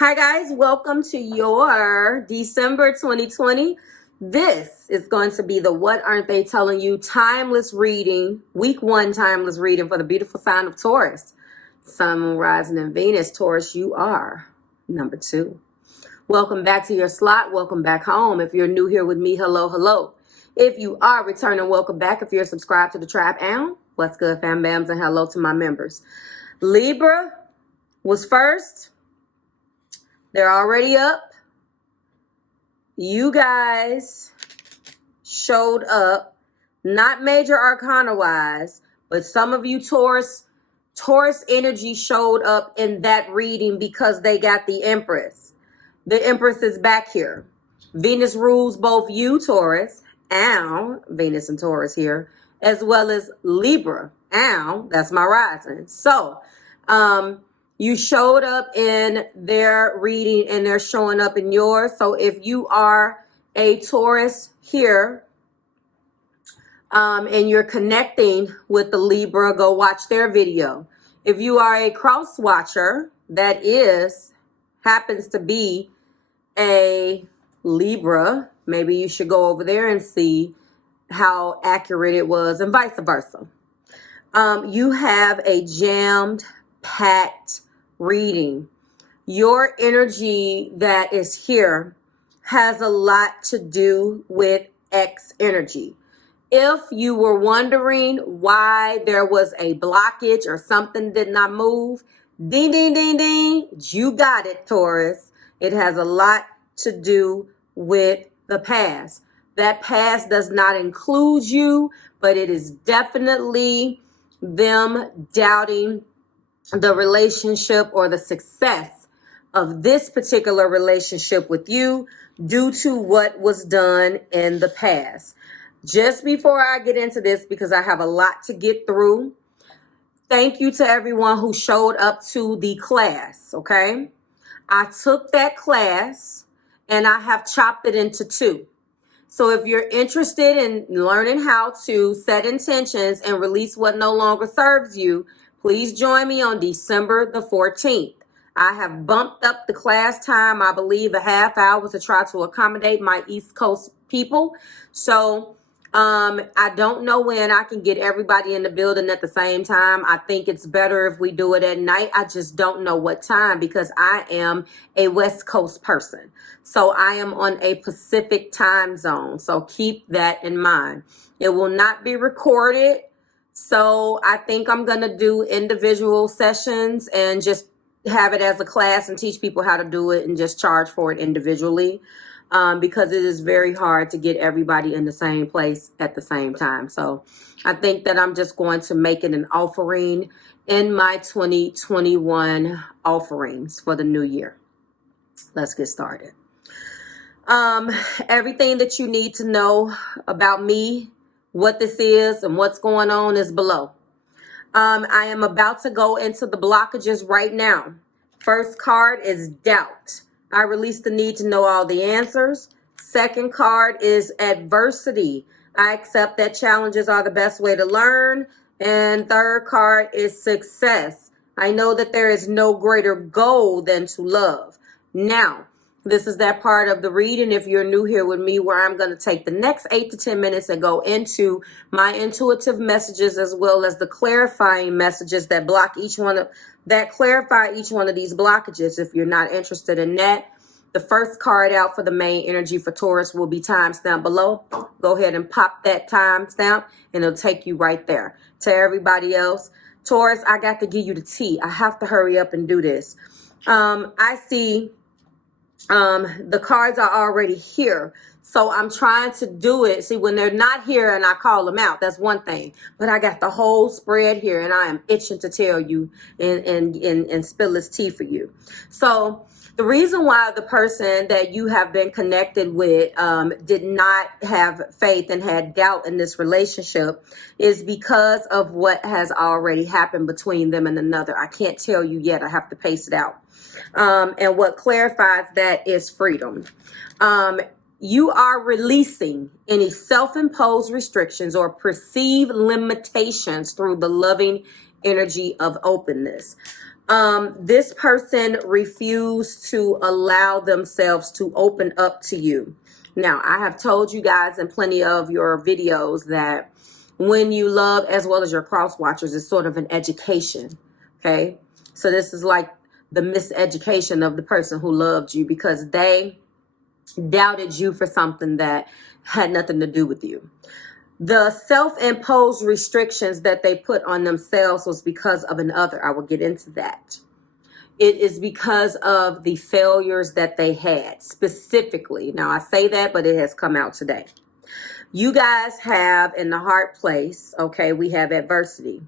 Hi guys, welcome to your December 2020. This is going to be the What Aren't They Telling You timeless reading, week 1 timeless reading for the beautiful sign of Taurus. Sun, Moon, Rising, and Venus. Taurus, you are number 2. Welcome back to your slot. Welcome back home. If you're new here with me, hello, hello. If you are returning, welcome back. If you're subscribed to the tribe, what's good, fam bams, and hello to my members. Libra was first. They're already up. You guys showed up, not major arcana wise, but some of you Taurus energy showed up in that reading because they got the Empress. The Empress is back here. Venus rules both you, Taurus, Venus and Taurus here, as well as Libra, that's my rising. So, you showed up in their reading and they're showing up in yours. So if you are a Taurus here and you're connecting with the Libra, go watch their video. If you are a cross watcher that happens to be a Libra, maybe you should go over there and see how accurate it was and vice versa. You have a jammed, packed reading. Your energy that is here has a lot to do with X energy. If you were wondering why there was a blockage or something did not move, ding, ding, ding, ding, you got it, Taurus. It has a lot to do with the past. That past does not include you, but it is definitely them doubting the relationship or the success of this particular relationship with you due to what was done in the past. Just before I get into this, because I have a lot to get through, thank you to everyone who showed up to the class, okay? I took that class and I have chopped it into 2. So if you're interested in learning how to set intentions and release what no longer serves you, please join me on December the 14th. I have bumped up the class time, I believe, a half hour to try to accommodate my East Coast people. So I don't know when I can get everybody in the building at the same time. I think it's better if we do it at night. I just don't know what time because I am a West Coast person. So I am on a Pacific time zone. So keep that in mind. It will not be recorded. So I think I'm going to do individual sessions and just have it as a class and teach people how to do it and just charge for it individually because it is very hard to get everybody in the same place at the same time. So I think that I'm just going to make it an offering in my 2021 offerings for the new year. Let's get started. Everything that you need to know about me, what this is and what's going on is below. I am about to go into the blockages right now. First card is doubt. I release the need to know all the answers. Second card is adversity. I accept that challenges are the best way to learn. And third card is success. I know that there is no greater goal than to love. Now, this is that part of the reading, if you're new here with me, where I'm going to take the next 8 to 10 minutes and go into my intuitive messages as well as the clarifying messages that clarify each one of these blockages. If you're not interested in that, the first card out for the main energy for Taurus will be timestamped below. Go ahead and pop that timestamp and it'll take you right there. To everybody else, Taurus, I got to give you the tea. I have to hurry up and do this. I see the cards are already here. So I'm trying to do it. See, when they're not here and I call them out, that's one thing. But I got the whole spread here and I am itching to tell you and spill this tea for you. So the reason why the person that you have been connected with did not have faith and had doubt in this relationship is because of what has already happened between them and another. I can't tell you yet. I have to pace it out. And what clarifies that is freedom. You are releasing any self-imposed restrictions or perceived limitations through the loving energy of openness. This person refused to allow themselves to open up to you. Now, I have told you guys in plenty of your videos that when you love, as well as your cross watchers, it's sort of an education. Okay. So this is like the miseducation of the person who loved you because they doubted you for something that had nothing to do with you. The self-imposed restrictions that they put on themselves was because of another. I will get into that. It is because of the failures that they had specifically. Now, I say that, but it has come out today. You guys have in the heart place, okay, we have adversity.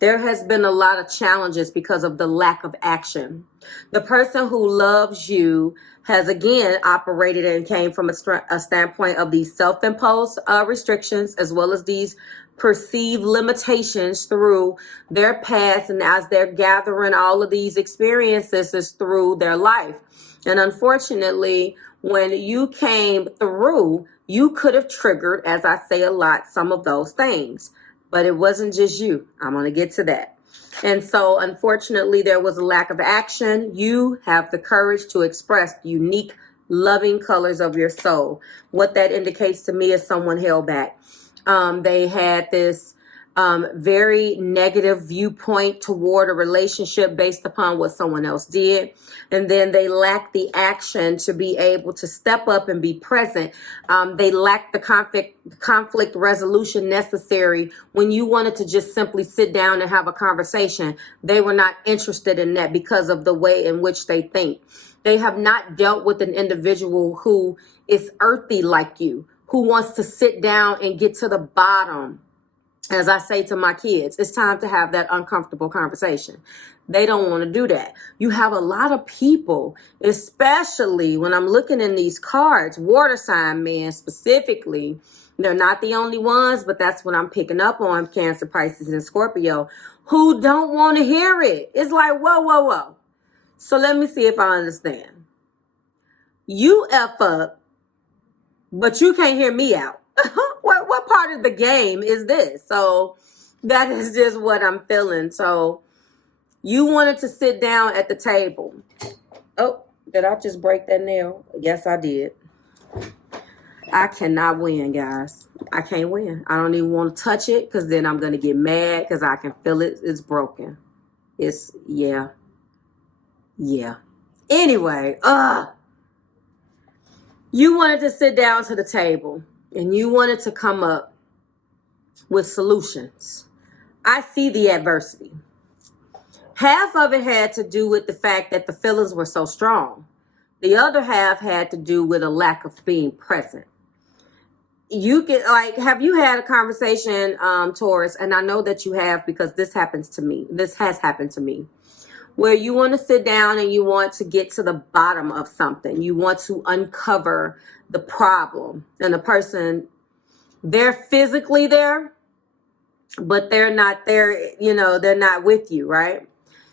There has been a lot of challenges because of the lack of action. The person who loves you has again operated and came from a standpoint of these self-imposed restrictions as well as these perceived limitations through their past, and as they're gathering all of these experiences is through their life. And unfortunately, when you came through, you could have triggered, as I say a lot, some of those things. But it wasn't just you. I'm going to get to that. And so, unfortunately, there was a lack of action. You have the courage to express unique, loving colors of your soul. What that indicates to me is someone held back. They had this very negative viewpoint toward a relationship based upon what someone else did. And then they lacked the action to be able to step up and be present. They lacked the conflict resolution necessary when you wanted to just simply sit down and have a conversation. They were not interested in that because of the way in which they think. They have not dealt with an individual who is earthy like you, who wants to sit down and get to the bottom. As I say to my kids, it's time to have that uncomfortable conversation. They don't want to do that. You have a lot of people, especially when I'm looking in these cards, water sign men specifically. They're not the only ones, but that's what I'm picking up on, Cancer, Pisces, and Scorpio, who don't want to hear it. It's like, whoa, whoa, whoa. So let me see if I understand. You F up, but you can't hear me out. What part of the game is this? So that is just what I'm feeling. So you wanted to sit down at the table. Oh, did I just break that nail? Yes, I did. I cannot win, guys. I can't win. I don't even want to touch it because then I'm going to get mad because I can feel it. It's broken. It's, yeah. Anyway, you wanted to sit down to the table. And you wanted to come up with solutions. I see the adversity. Half of it had to do with the fact that the feelings were so strong. The other half had to do with a lack of being present. You get have you had a conversation, Taurus? And I know that you have because this happens to me. This has happened to me. Where you want to sit down and you want to get to the bottom of something. You want to uncover the problem. And the person, they're physically there, but they're not there, they're not with you, right?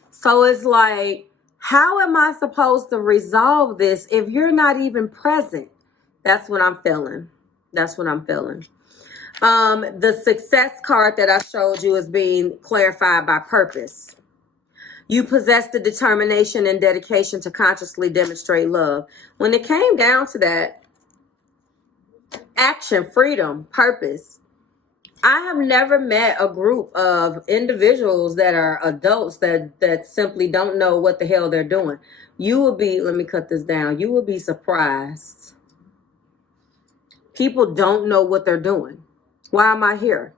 So it's like, how am I supposed to resolve this if you're not even present? That's what I'm feeling. The success card that I showed you is being clarified by purpose. You possess the determination and dedication to consciously demonstrate love. When it came down to that, action, freedom, purpose. I have never met a group of individuals that are adults that simply don't know what the hell they're doing. You will be, let me cut this down. You will be surprised. People don't know what they're doing. Why am I here?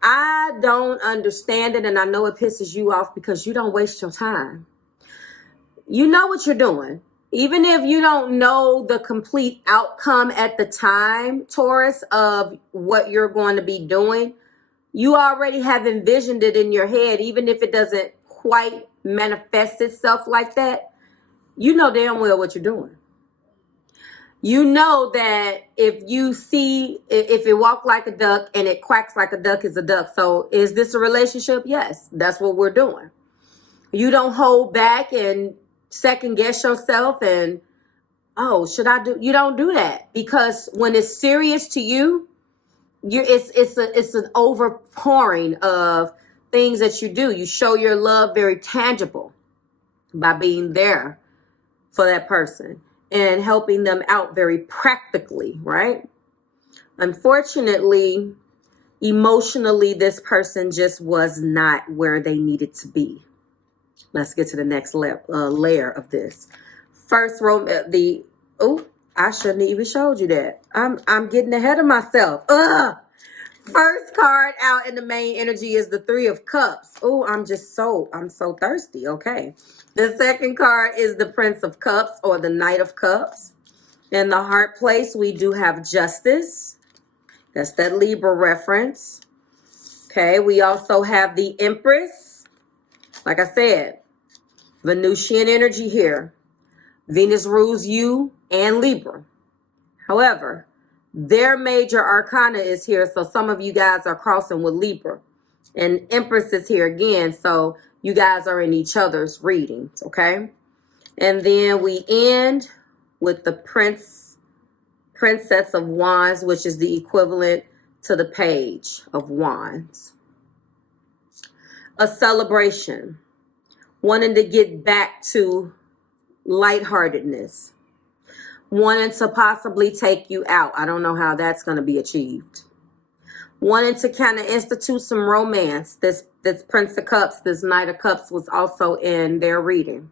I don't understand it, and I know it pisses you off because you don't waste your time. You know what you're doing. Even if you don't know the complete outcome at the time, Taurus, of what you're going to be doing, you already have envisioned it in your head, even if it doesn't quite manifest itself like that. You know damn well what you're doing. You know that if it walks like a duck and it quacks like a duck is a duck. So is this a relationship? Yes, that's what we're doing. You don't hold back and second guess yourself and, you don't do that. Because when it's serious to you, it's an overpouring of things that you do. You show your love very tangible. by being there for that person and helping them out very practically, right? Unfortunately, emotionally, this person just was not where they needed to be. Let's get to the next layer of this. First, I shouldn't have even showed you that. I'm getting ahead of myself. First card out in the main energy is the Three of Cups. Oh, I'm so thirsty. Okay. The second card is the Prince of Cups or the Knight of Cups. In the heart place, we do have Justice. That's that Libra reference. Okay, we also have the Empress. Like I said, Venusian energy here. Venus rules you and Libra. However, their major arcana is here, so some of you guys are crossing with Libra. And Empress is here again, so you guys are in each other's readings, okay? And then we end with the Princess of Wands, which is the equivalent to the Page of Wands. A celebration. Wanting to get back to lightheartedness. Wanting to possibly take you out. I don't know how that's going to be achieved. Wanting to kind of institute some romance. This Prince of Cups, this Knight of Cups was also in their reading.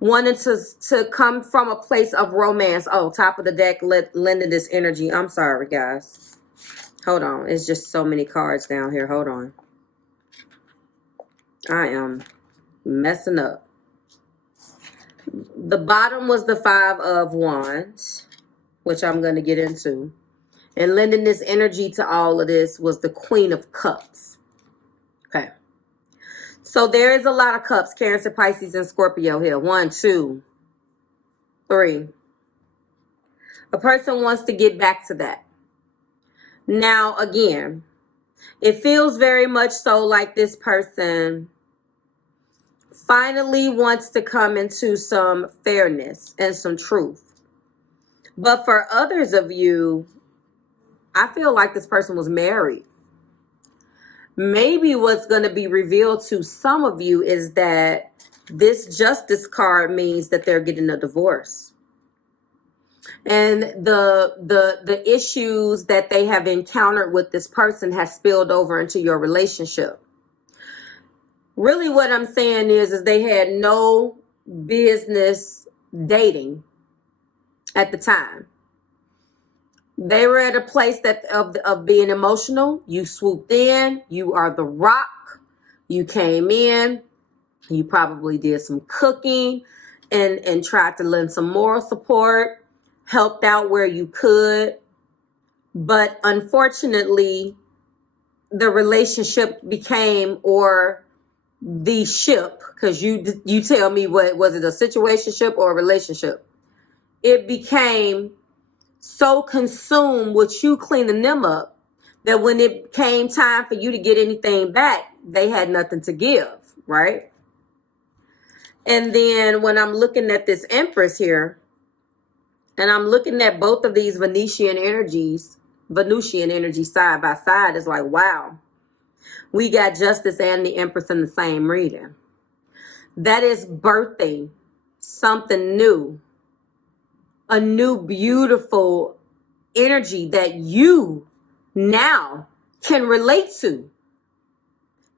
Wanting to come from a place of romance. Oh, top of the deck, lending this energy. I'm sorry, guys. Hold on. It's just so many cards down here. Hold on. I am messing up. The bottom was the Five of Wands, which I'm going to get into. And lending this energy to all of this was the Queen of Cups. Okay. So there is a lot of cups, Cancer, Pisces, and Scorpio here. 1, 2, 3. A person wants to get back to that. Now, again, it feels very much so like this person finally wants to come into some fairness and some truth. But for others of you, I feel like this person was married. Maybe what's going to be revealed to some of you is that this Justice card means that they're getting a divorce. And the issues that they have encountered with this person has spilled over into your relationship. Really what I'm saying is they had no business dating at the time. They were at a place of being emotional. You swooped in. You are the rock. You came in. You probably did some cooking and tried to lend some moral support. Helped out where you could. But unfortunately, the relationship became, or the ship, because you tell me, what was it, a situationship or a relationship? It became so consumed with you cleaning them up that when it came time for you to get anything back, they had nothing to give, right? And then when I'm looking at this Empress here, and I'm looking at both of these Venusian energies side by side, it's like, wow, we got Justice and the Empress in the same reading. That is birthing something new. A new, beautiful energy that you now can relate to.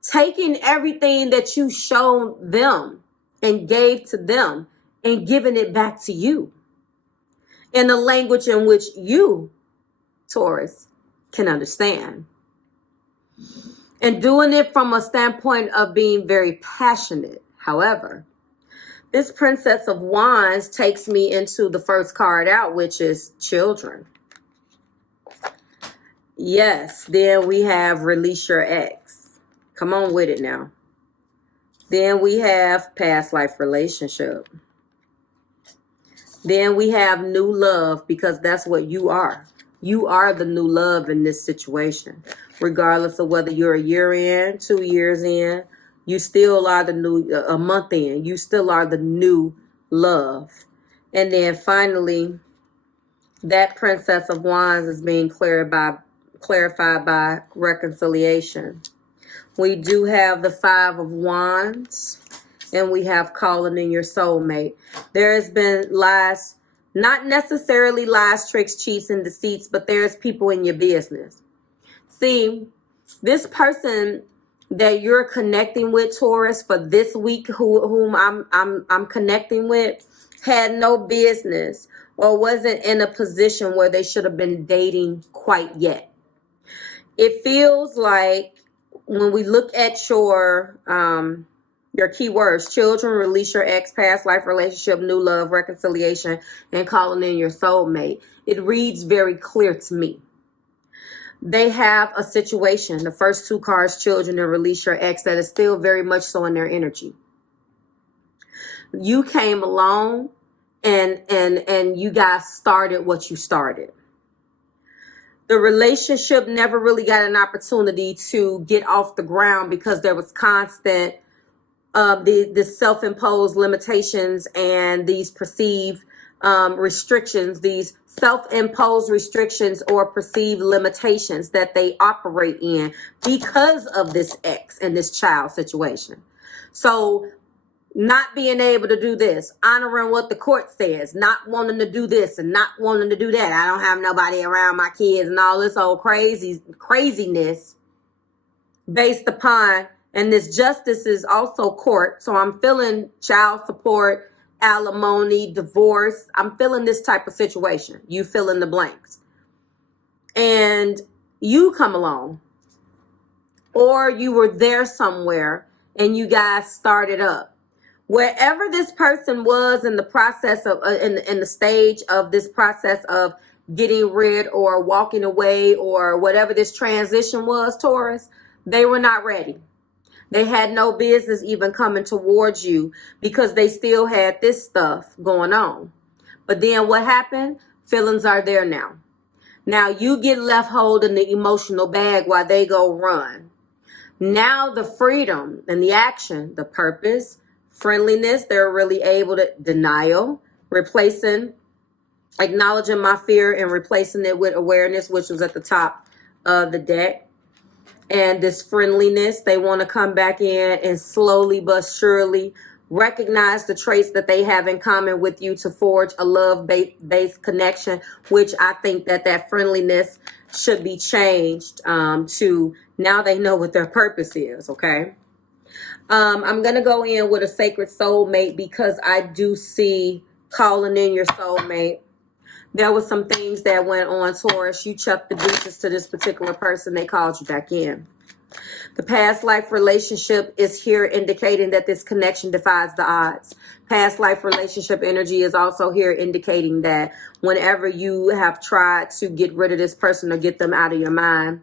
Taking everything that you showed them and gave to them and giving it back to you in a language in which you, Taurus, can understand. And doing it from a standpoint of being very passionate. However, this Princess of Wands takes me into the first card out, which is children. Yes, then we have release your ex. Come on with it now. Then we have past life relationship. Then we have new love, because that's what you are. You are the new love in this situation. Regardless of whether you're a year in, 2 years in, you still are the new, a month in, you still are the new love. And then finally, that Princess of Wands is being clarified by reconciliation. We do have the Five of Wands. and we have calling in your soulmate. There has been lies, not necessarily lies, tricks, cheats, and deceits, but there's people in your business. See, this person that you're connecting with, Taurus, for this week, whom I'm connecting with, had no business or wasn't in a position where they should have been dating quite yet. It feels like when we look at your keywords, children, release your ex, past life relationship, new love, reconciliation, and calling in your soulmate, it reads very clear to me. They have a situation, the first two cards, children and release your ex, that is still very much so in their energy. You came along and you guys started what you started. The relationship never really got an opportunity to get off the ground because there was constant the self-imposed limitations and these perceived restrictions, these self-imposed restrictions or perceived limitations that they operate in because of this ex and this child situation. So not being able to do this, honoring what the court says, not wanting to do this and not wanting to do that. I don't have nobody around my kids and all this old craziness based upon, and this justice is also court. So I'm feeling child support, alimony, divorce. I'm feeling this type of situation. You fill in the blanks. And you come along, or you were there somewhere and you guys started up. Wherever this person was in the process of, in the stage of this process of getting rid or walking away or whatever this transition was, Taurus, they were not ready. They had no business even coming towards you because they still had this stuff going on. But then what happened? Feelings are there now. Now you get left holding the emotional bag while they go run. Now the freedom and the action, the purpose, friendliness, they're really able to denial, replacing, acknowledging my fear and replacing it with awareness, which was at the top of the deck. And this friendliness, they want to come back in and slowly but surely recognize the traits that they have in common with you to forge a love-based connection, which I think that friendliness should be changed to now they know what their purpose is, okay? I'm going to go in with a sacred soulmate because I do see calling in your soulmate. There was some things that went on, Taurus. You chucked the deuces to this particular person. They called you back in. The past life relationship is here indicating that this connection defies the odds. Past life relationship energy is also here indicating that whenever you have tried to get rid of this person or get them out of your mind,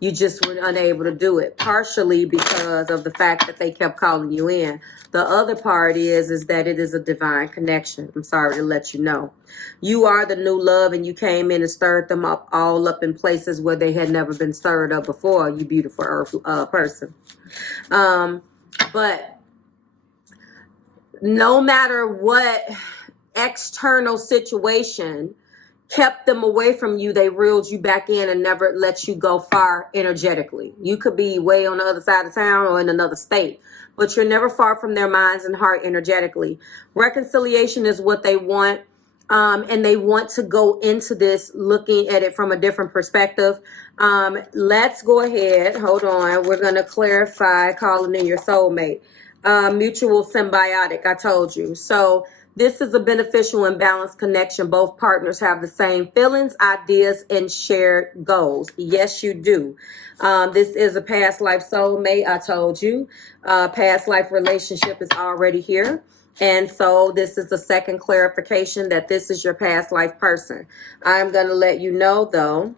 you just were unable to do it, partially because of the fact that they kept calling you in. The other part is that it is a divine connection. I'm sorry to let you know. You are the new love, and you came in and stirred them up all up in places where they had never been stirred up before, you beautiful earth person. But no matter what external situation kept them away from you, they reeled you back in and never let you go far energetically. You could be way on the other side of town or in another state, but you're never far from their minds and heart energetically. Reconciliation is what they want, and they want to go into this looking at it from a different perspective. Let's go ahead. Hold on. We're going to clarify calling in your soulmate. Mutual symbiotic, I told you. So this is a beneficial and balanced connection. Both partners have the same feelings, ideas, and shared goals. Yes, you do. This is a past life soulmate, I told you. Past life relationship is already here. And so this is the second clarification that this is your past life person. I'm going to let you know, though,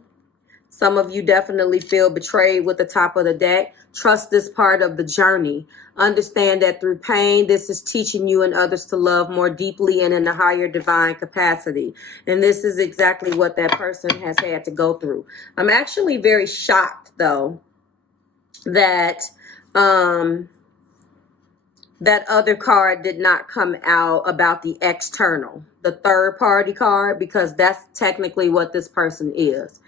some of you definitely feel betrayed with the top of the deck. Trust this part of the journey. Understand that through pain, this is teaching you and others to love more deeply and in a higher divine capacity. And this is exactly what that person has had to go through. I'm actually very shocked, though, that that other card did not come out about the external, the third party card, because that's technically what this person is.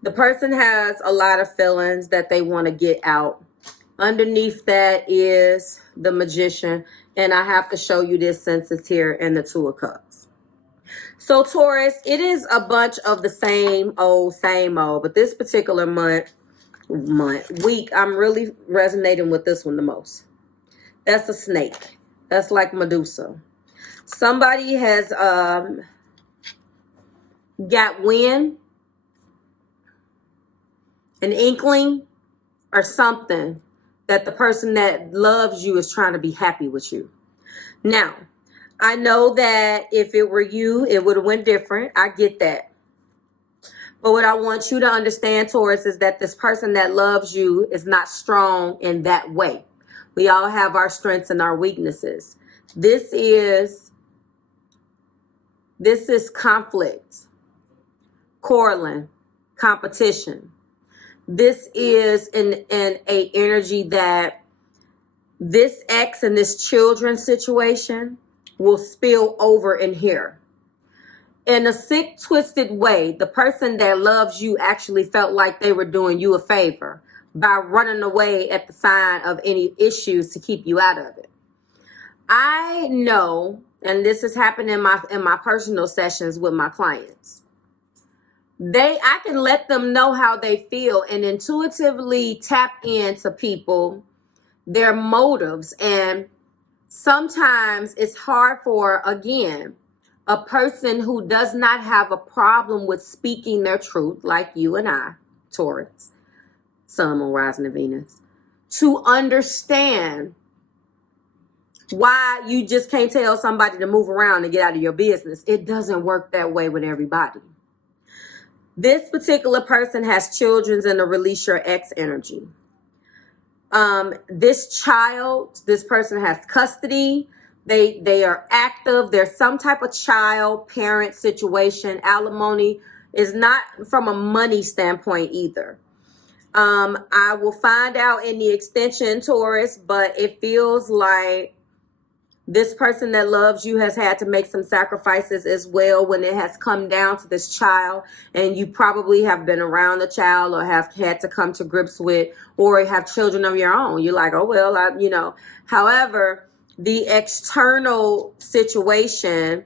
The person has a lot of feelings that they want to get out. Underneath that is the Magician. And I have to show you this since it's here in the Two of Cups. So Taurus, it is a bunch of the same old. But this particular week, I'm really resonating with this one the most. That's a snake. That's like Medusa. Somebody has got wind, an inkling, or something that the person that loves you is trying to be happy with you. Now, I know that if it were you, it would have went different. I get that. But what I want you to understand, Taurus, is that this person that loves you is not strong in that way. We all have our strengths and our weaknesses. This is conflict, quarreling, competition. This is an energy that this ex and this children situation will spill over in here. In a sick, twisted way, the person that loves you actually felt like they were doing you a favor by running away at the sign of any issues to keep you out of it. I know, and this has happened in my personal sessions with my clients. I can let them know how they feel and intuitively tap into people, their motives. And sometimes it's hard for, again, a person who does not have a problem with speaking their truth, like you and I, Taurus, Sun, Moon, Rising, and Venus, to understand why you just can't tell somebody to move around and get out of your business. It doesn't work that way with everybody. This particular person has children in the release your ex energy. This person has custody. They are active. There's some type of child parent situation. Alimony is not from a money standpoint either. I will find out in the extension, Taurus, but it feels like this person that loves you has had to make some sacrifices as well when it has come down to this child, and you probably have been around the child or have had to come to grips with, or have children of your own. You're like, oh, well, However, the external situation,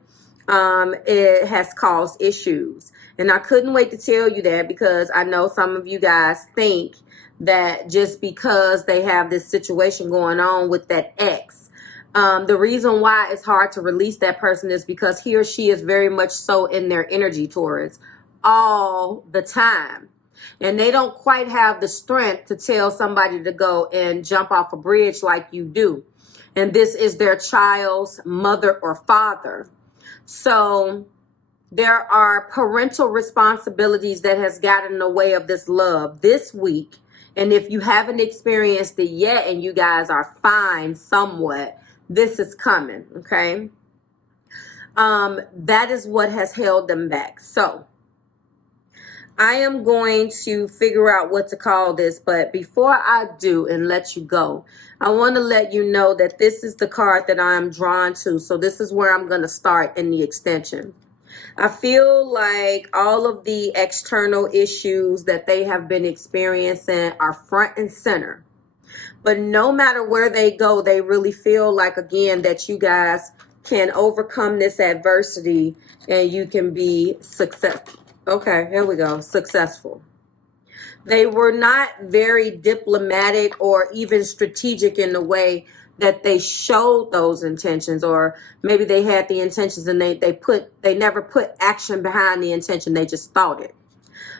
it has caused issues. And I couldn't wait to tell you that, because I know some of you guys think that just because they have this situation going on with that ex, the reason why it's hard to release that person is because he or she is very much so in their energy, Taurus, all the time. And they don't quite have the strength to tell somebody to go and jump off a bridge like you do. And this is their child's mother or father. So there are parental responsibilities that has gotten in the way of this love this week. And if you haven't experienced it yet and you guys are fine somewhat, this is coming, okay? That is what has held them back. So I am going to figure out what to call this, but before I do and let you go, I want to let you know that this is the card that I'm drawn to. So this is where I'm going to start in the extension. I feel like all of the external issues that they have been experiencing are front and center. But no matter where they go, they really feel like, again, that you guys can overcome this adversity and you can be successful. Okay, here we go. Successful. They were not very diplomatic or even strategic in the way that they showed those intentions, or maybe they had the intentions and they never put action behind the intention. They just thought it.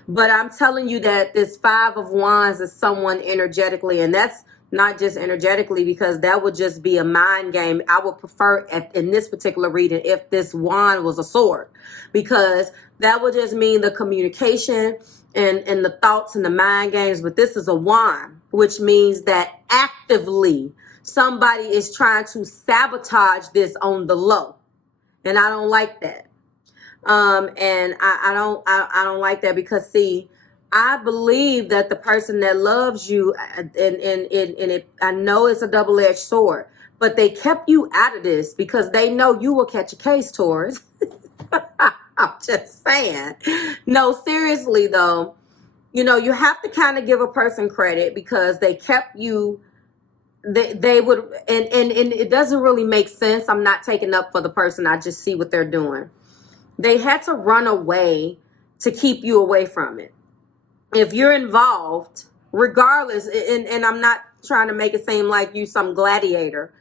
But I'm telling you that this Five of Wands is someone energetically, and that's not just energetically, because that would just be a mind game. I would prefer in this particular reading if this wand was a sword, because that would just mean the communication and the thoughts and the mind games. But this is a wand, which means that actively somebody is trying to sabotage this on the low. And I don't like that. And I don't like that, because see, I believe that the person that loves you, and I know it's a double-edged sword, but they kept you out of this because they know you will catch a case, Taurus. I'm just saying. No, seriously though, you have to kind of give a person credit, because they kept you they would, and it doesn't really make sense. I'm not taking up for the person. I just see what they're doing. They had to run away to keep you away from it. If you're involved, regardless, and I'm not trying to make it seem like you some gladiator,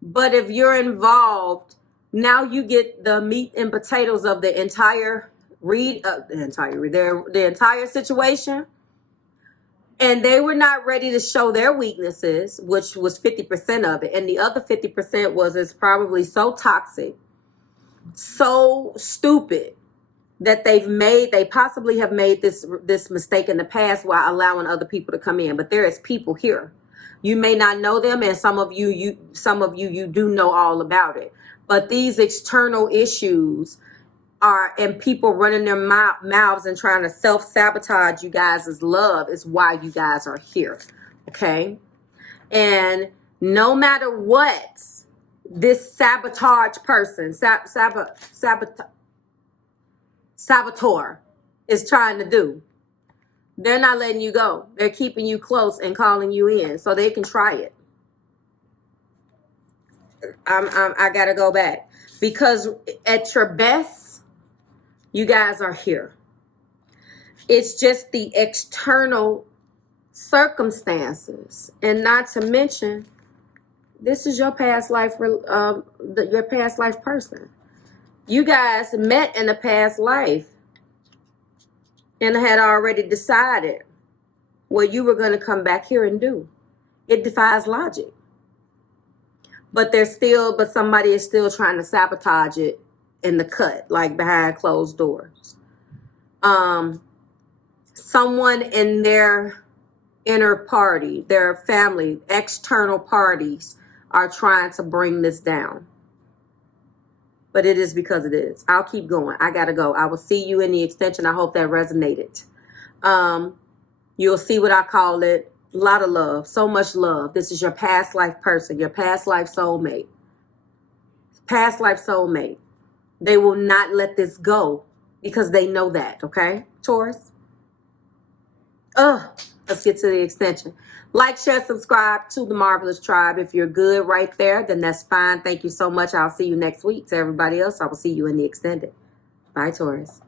but if you're involved, now you get the meat and potatoes of the entire the entire situation. And they were not ready to show their weaknesses, which was 50% of it. And the other 50% was it's probably so toxic, so stupid that they possibly have made this mistake in the past while allowing other people to come in. But there is people here. You may not know them, and some of you do know all about it. But these external issues and people running their mouths and trying to self-sabotage you guys' love is why you guys are here. Okay? And no matter what this sabotage person, saboteur is trying to do, they're not letting you go. They're keeping you close and calling you in so they can try it. I gotta go back, because at your best, you guys are here. It's just the external circumstances, and not to mention, this is your past life, your past life person. You guys met in a past life and had already decided what you were going to come back here and do. It defies logic. But somebody is still trying to sabotage it in the cut, like behind closed doors. Someone in their inner party, their family, external parties are trying to bring this down. But it is because it is. I'll keep going. I gotta go. I will see you in the extension. I hope that resonated. You'll see what I call it. A lot of love. So much love. This is your past life person, your past life soulmate. Past life soulmate. They will not let this go because they know that, okay, Taurus? Let's get to the extension. Like, share, subscribe to the Marvelous Tribe. If you're good right there, then that's fine. Thank you so much. I'll see you next week. To everybody else, I will see you in the extended. Bye, Taurus.